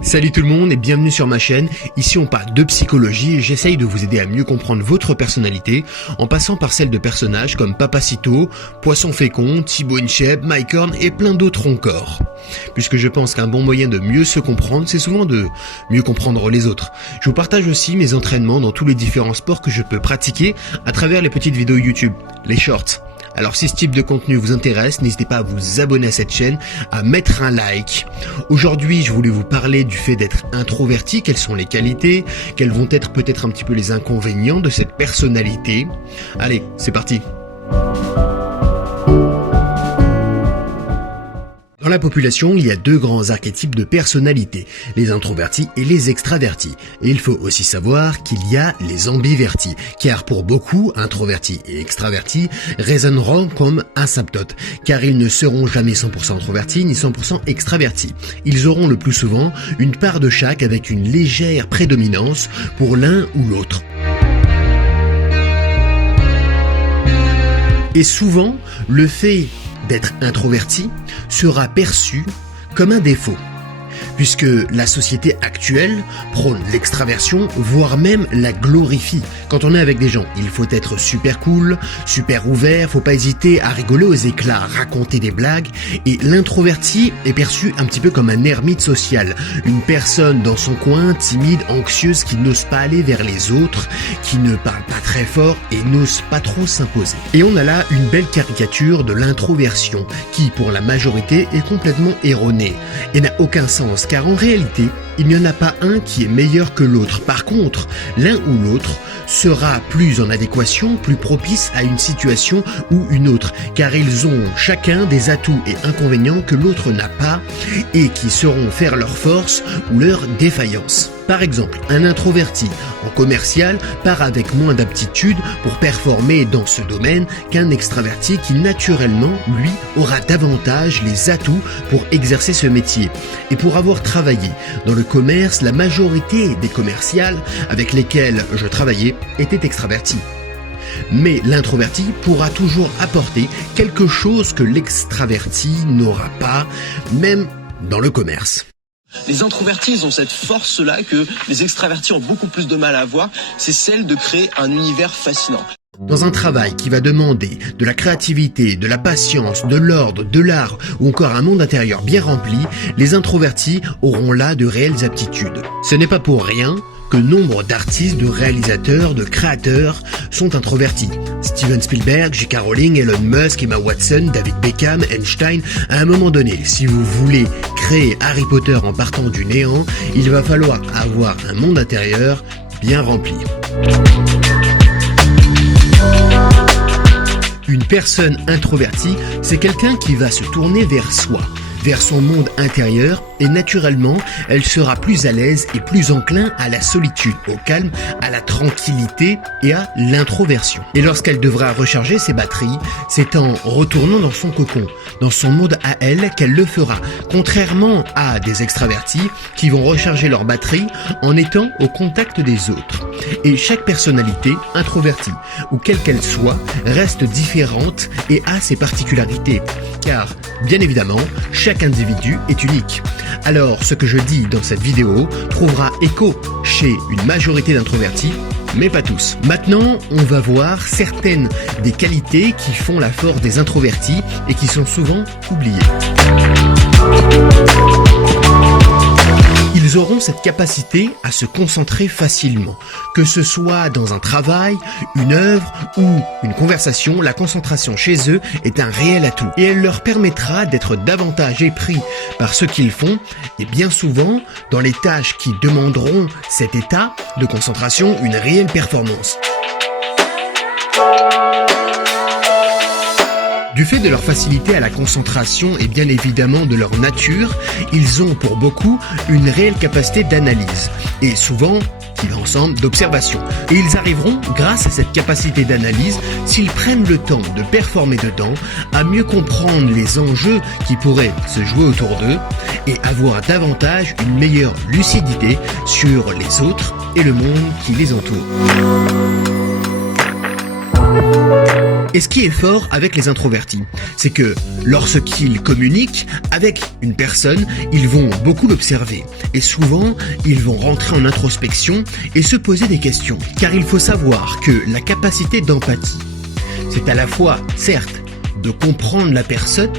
Salut tout le monde et bienvenue sur ma chaîne. Ici on parle de psychologie et j'essaye de vous aider à mieux comprendre votre personnalité en passant par celle de personnages comme Papacito, Poisson Fécond, Thibaut InShape, Mike Horn et plein d'autres encore. Puisque je pense qu'un bon moyen de mieux se comprendre, c'est souvent de mieux comprendre les autres. Je vous partage aussi mes entraînements dans tous les différents sports que je peux pratiquer à travers les petites vidéos YouTube, les shorts. Alors si ce type de contenu vous intéresse, n'hésitez pas à vous abonner à cette chaîne, à mettre un like. Aujourd'hui, je voulais vous parler du fait d'être introverti, quelles sont les qualités, quels vont être peut-être un petit peu les inconvénients de cette personnalité. Allez, c'est parti. Dans la population, il y a deux grands archétypes de personnalité, les introvertis et les extravertis. Et il faut aussi savoir qu'il y a les ambivertis, car pour beaucoup, introvertis et extravertis résonneront comme asymptotes, car ils ne seront jamais 100% introvertis ni 100% extravertis. Ils auront le plus souvent une part de chaque avec une légère prédominance pour l'un ou l'autre. Et souvent, le fait d'être introverti sera perçu comme un défaut, puisque la société actuelle prône l'extraversion, voire même la glorifie. Quand on est avec des gens, il faut être super cool, super ouvert, faut pas hésiter à rigoler aux éclats, raconter des blagues, et l'introverti est perçu un petit peu comme un ermite social, une personne dans son coin, timide, anxieuse, qui n'ose pas aller vers les autres, qui ne parle pas très fort et n'ose pas trop s'imposer. Et on a là une belle caricature de l'introversion, qui pour la majorité est complètement erronée, et n'a aucun sens, car en réalité, il n'y en a pas un qui est meilleur que l'autre. Par contre, l'un ou l'autre sera plus en adéquation, plus propice à une situation ou une autre, car ils ont chacun des atouts et inconvénients que l'autre n'a pas et qui sauront faire leur force ou leur défaillance. Par exemple, un introverti en commercial part avec moins d'aptitude pour performer dans ce domaine qu'un extraverti qui naturellement, lui, aura davantage les atouts pour exercer ce métier. Et pour avoir travaillé dans le commerce, la majorité des commerciales avec lesquels je travaillais étaient extravertis. Mais l'introverti pourra toujours apporter quelque chose que l'extraverti n'aura pas, même dans le commerce. Les introvertis, ils ont cette force-là que les extravertis ont beaucoup plus de mal à avoir, c'est celle de créer un univers fascinant. Dans un travail qui va demander de la créativité, de la patience, de l'ordre, de l'art ou encore un monde intérieur bien rempli, les introvertis auront là de réelles aptitudes. Ce n'est pas pour rien que nombre d'artistes, de réalisateurs, de créateurs sont introvertis. Steven Spielberg, J.K. Rowling, Elon Musk, Emma Watson, David Beckham, Einstein. À un moment donné, si vous voulez créer Harry Potter en partant du néant, il va falloir avoir un monde intérieur bien rempli. Une personne introvertie, c'est quelqu'un qui va se tourner vers soi, vers son monde intérieur, et naturellement, elle sera plus à l'aise et plus enclin à la solitude, au calme, à la tranquillité et à l'introversion. Et lorsqu'elle devra recharger ses batteries, c'est en retournant dans son cocon, dans son monde à elle, qu'elle le fera, contrairement à des extravertis qui vont recharger leurs batteries en étant au contact des autres. Et chaque personnalité, introvertie ou quelle qu'elle soit, reste différente et a ses particularités, car, bien évidemment, chaque individu est unique. Alors, ce que je dis dans cette vidéo trouvera écho chez une majorité d'introvertis, mais pas tous. Maintenant, on va voir certaines des qualités qui font la force des introvertis et qui sont souvent oubliées. Ils auront cette capacité à se concentrer facilement. Que ce soit dans un travail, une œuvre ou une conversation, la concentration chez eux est un réel atout. Et elle leur permettra d'être davantage épris par ce qu'ils font et bien souvent, dans les tâches qui demanderont cet état de concentration, une réelle performance. Du fait de leur facilité à la concentration et bien évidemment de leur nature, ils ont pour beaucoup une réelle capacité d'analyse et souvent qui va ensemble d'observation. Et ils arriveront, grâce à cette capacité d'analyse, s'ils prennent le temps de performer dedans, à mieux comprendre les enjeux qui pourraient se jouer autour d'eux et avoir davantage une meilleure lucidité sur les autres et le monde qui les entoure. Et ce qui est fort avec les introvertis, c'est que lorsqu'ils communiquent avec une personne, ils vont beaucoup l'observer. Et souvent, ils vont rentrer en introspection et se poser des questions. Car il faut savoir que la capacité d'empathie, c'est à la fois, certes, de comprendre la personne,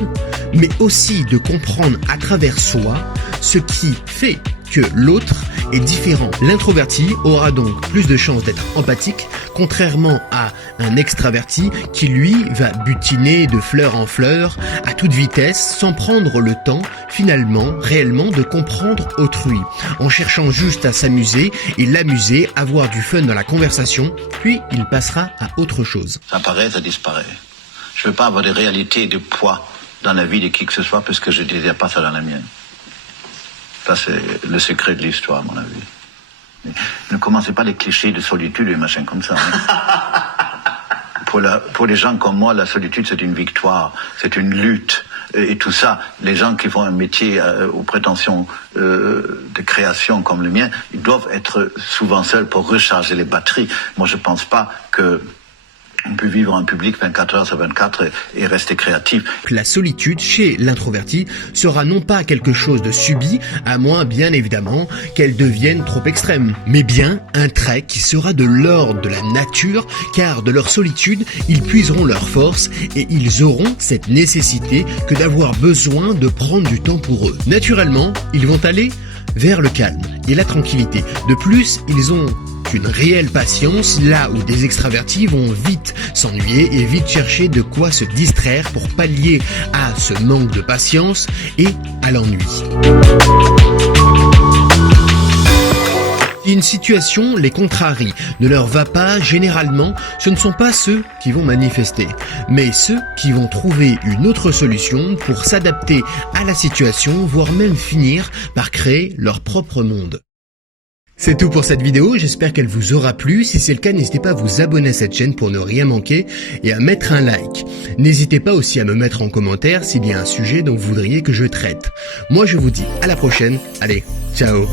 mais aussi de comprendre à travers soi ce qui fait que l'autre est différent. L'introverti aura donc plus de chances d'être empathique, contrairement à un extraverti qui lui va butiner de fleur en fleur à toute vitesse sans prendre le temps finalement réellement de comprendre autrui, en cherchant juste à s'amuser et l'amuser, avoir du fun dans la conversation, puis il passera à autre chose. Ça apparaît, ça disparaît. Je veux pas avoir de réalité et de poids dans la vie de qui que ce soit parce que je désire pas ça dans la mienne. Ça, c'est le secret de l'histoire, à mon avis. Mais ne commencez pas les clichés de solitude et machin comme ça. Hein. Pour les gens comme moi, la solitude, c'est une victoire, c'est une lutte. Et tout ça, les gens qui font un métier aux prétentions de création comme le mien, ils doivent être souvent seuls pour recharger les batteries. Moi, je pense pas que on peut vivre en public 24 heures sur 24 et rester créatif. La solitude chez l'introverti sera non pas quelque chose de subi, à moins bien évidemment qu'elle devienne trop extrême, mais bien un trait qui sera de l'ordre de la nature, car de leur solitude, ils puiseront leur force et ils auront cette nécessité que d'avoir besoin de prendre du temps pour eux. Naturellement, ils vont aller vers le calme et la tranquillité. De plus, ils ont une réelle patience, là où des extravertis vont vite s'ennuyer et vite chercher de quoi se distraire pour pallier à ce manque de patience et à l'ennui. Si une situation les contrarie, ne leur va pas, généralement, ce ne sont pas ceux qui vont manifester, mais ceux qui vont trouver une autre solution pour s'adapter à la situation, voire même finir par créer leur propre monde. C'est tout pour cette vidéo, j'espère qu'elle vous aura plu. Si c'est le cas, n'hésitez pas à vous abonner à cette chaîne pour ne rien manquer et à mettre un like. N'hésitez pas aussi à me mettre en commentaire s'il y a un sujet dont vous voudriez que je traite. Moi je vous dis à la prochaine, allez, ciao.